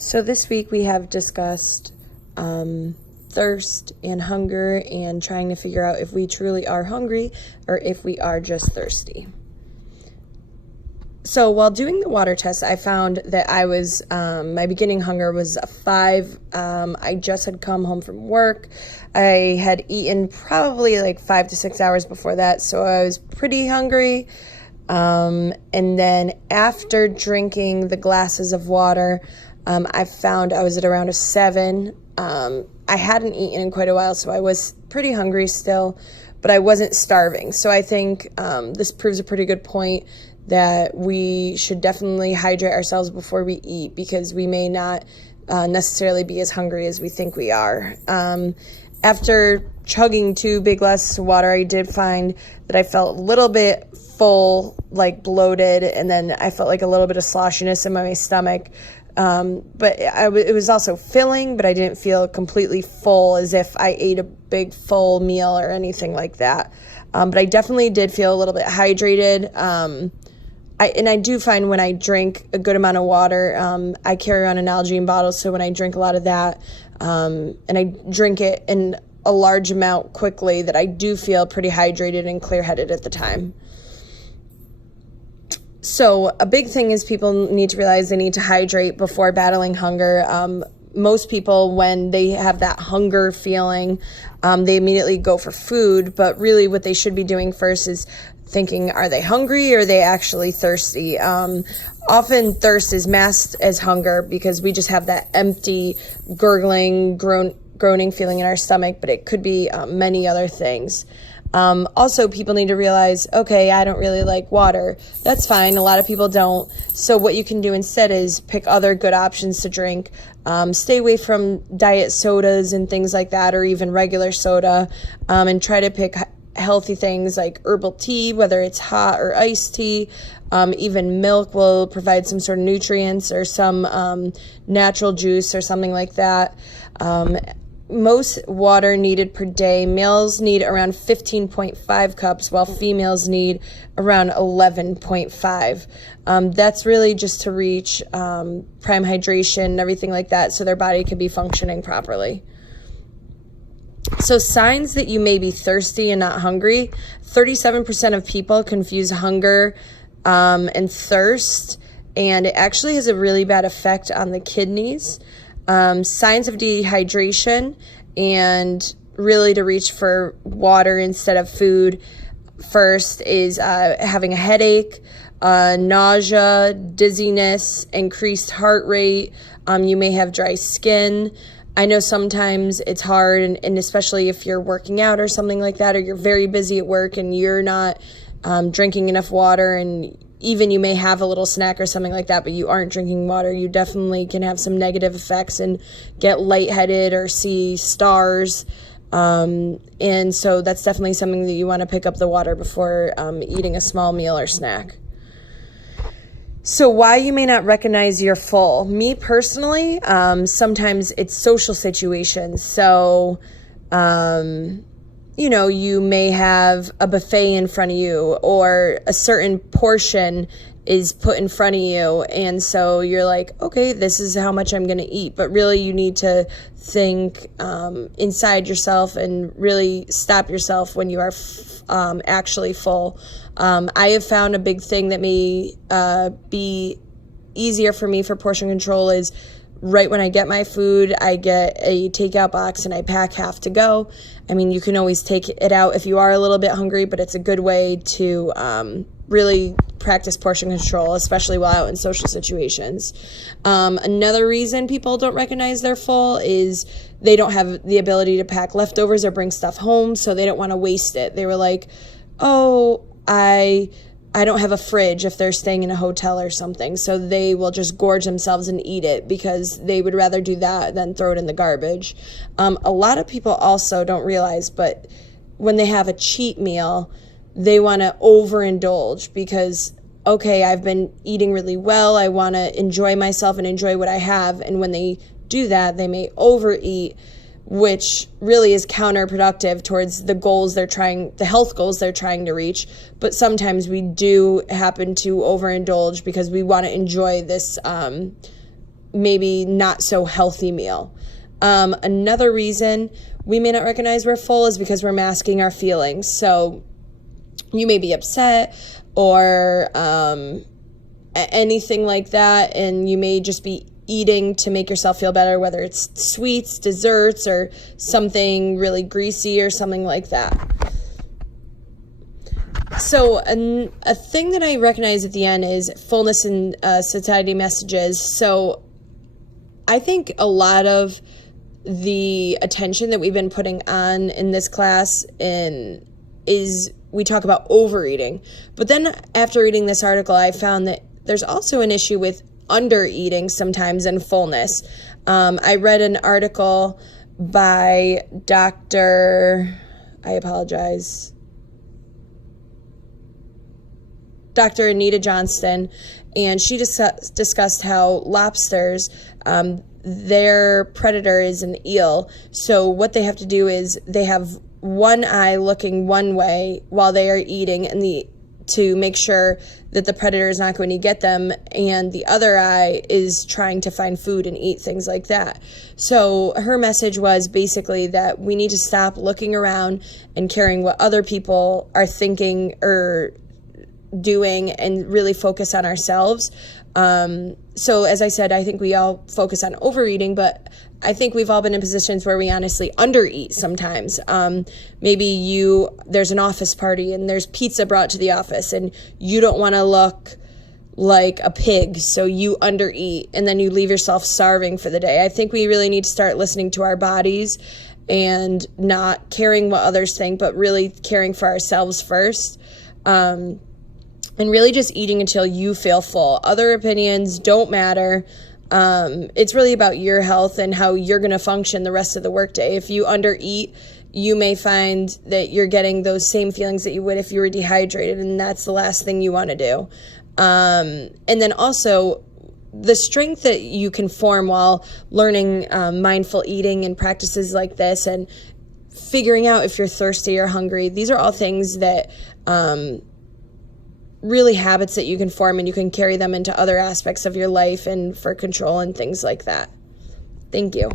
So this week we have discussed thirst and hunger and trying to figure out if we truly are hungry or if we are just thirsty. So while doing the water test, I found that I was, my beginning hunger was a 5. I just had come home from work. I had eaten probably like 5 to 6 hours before that, so I was pretty hungry. And then after drinking the glasses of water, I found I was at around a 7. I hadn't eaten in quite a while, so I was pretty hungry still, but I wasn't starving. So I think this proves a pretty good point that we should definitely hydrate ourselves before we eat, because we may not necessarily be as hungry as we think we are. After chugging 2 big glasses of water, I did find that I felt a little bit full, like bloated, and then I felt like a little bit of sloshiness in my stomach. But it was also filling, but I didn't feel completely full as if I ate a big full meal or anything like that. But I definitely did feel a little bit hydrated. I do find when I drink a good amount of water, I carry around an Nalgene bottle, so when I drink a lot of that, and I drink it in a large amount quickly, that I do feel pretty hydrated and clear-headed at the time. So a big thing is people need to realize they need to hydrate before battling hunger. Most people, when they have that hunger feeling, they immediately go for food, but really what they should be doing first is thinking, are they hungry or are they actually thirsty? Often thirst is masked as hunger because we just have that empty, gurgling, groaning feeling in our stomach, but it could be many other things. Also, people need to realize, okay, I don't really like water. That's fine. A lot of people don't. So what you can do instead is pick other good options to drink. Stay away from diet sodas and things like that, or even regular soda, and try to pick healthy things like herbal tea, whether it's hot or iced tea. Even milk will provide some sort of nutrients, or some natural juice or something like that. Most water needed per day, males need around 15.5 cups, while females need around 11.5. That's really just to reach prime hydration and everything like that, so their body can be functioning properly. So signs that you may be thirsty and not hungry: 37% of people confuse hunger and thirst, and it actually has a really bad effect on the kidneys. Signs of dehydration, and really to reach for water instead of food first, is having a headache, nausea, dizziness, increased heart rate. You may have dry skin. I know sometimes it's hard, and especially if you're working out or something like that, or you're very busy at work and you're not drinking enough water, and even you may have a little snack or something like that, but you aren't drinking water, you definitely can have some negative effects and get lightheaded or see stars. And so that's definitely something that you want to pick up the water before eating a small meal or snack. So why you may not recognize you're full. Me personally, sometimes it's social situations. So, you may have a buffet in front of you, or a certain portion is put in front of you, and so you're like, okay, this is how much I'm going to eat. But really, you need to think inside yourself and really stop yourself when you are actually full. I have found a big thing that may be easier for me for portion control is right when I get my food, I get a takeout box and I pack half to go. I mean, you can always take it out if you are a little bit hungry, but it's a good way to really practice portion control, especially while out in social situations. Another reason people don't recognize they're full is they don't have the ability to pack leftovers or bring stuff home, so they don't want to waste it. They were like, oh, I don't have a fridge if they're staying in a hotel or something, so they will just gorge themselves and eat it because they would rather do that than throw it in the garbage. A lot of people also don't realize, but when they have a cheat meal, they want to overindulge because, okay, I've been eating really well, I want to enjoy myself and enjoy what I have, and when they do that, they may overeat, which really is counterproductive towards the health goals they're trying to reach. But sometimes we do happen to overindulge because we want to enjoy this maybe not so healthy meal. Another reason we may not recognize we're full is because we're masking our feelings. So you may be upset or anything like that, and you may just be eating to make yourself feel better, whether it's sweets, desserts, or something really greasy or something like that. So a thing that I recognize at the end is fullness and satiety messages. So I think a lot of the attention that we've been putting on in this class is we talk about overeating. But then after reading this article, I found that there's also an issue with under-eating sometimes and fullness. I read an article by Dr. Anita Johnston, and she discussed how lobsters, their predator is an eel. So what they have to do is they have one eye looking one way while they are eating, and to make sure that the predator is not going to get them, and the other eye is trying to find food and eat, things like that. So her message was basically that we need to stop looking around and caring what other people are thinking or doing and really focus on ourselves. So as I said, I think we all focus on overeating, but I think we've all been in positions where we honestly undereat sometimes. Maybe there's an office party and there's pizza brought to the office and you don't want to look like a pig, so you undereat and then you leave yourself starving for the day. I think we really need to start listening to our bodies and not caring what others think, but really caring for ourselves first. And really just eating until you feel full. Other opinions don't matter. It's really about your health and how you're going to function the rest of the workday. If you undereat, you may find that you're getting those same feelings that you would if you were dehydrated, and that's the last thing you want to do. And then also, the strength that you can form while learning mindful eating and practices like this, and figuring out if you're thirsty or hungry, these are all things that really habits that you can form, and you can carry them into other aspects of your life and for control and things like that. Thank you.